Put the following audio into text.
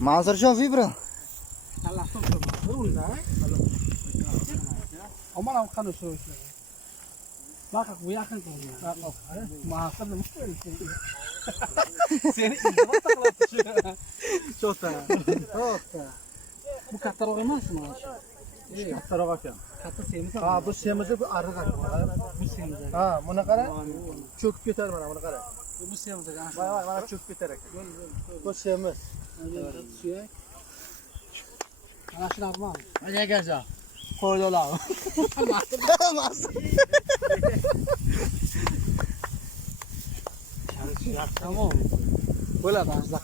Manzurjon fibra. Allah to'g'ri. Unda. Aman ham qani shu. Bak bu yakın ko'rgan. Bak. Ma'qul nima qildi? Seni izlab taqlabdi. Chota. Chota. Bu kattaroq emasmi? Kattaroq ekan. Katta semiz. Ha, bu semiz bu ariq ekan. Bu semiz. Ha, buni qara. Cho'kib ketar mana, buni qara. Bu semiz ekan. Voy, mana cho'kib ketar ekan. Bu semiz. Suyak. Mana shuni olma. Mana gaza. Qo'ydilar. Tamam. Bo'ladi, azizlar.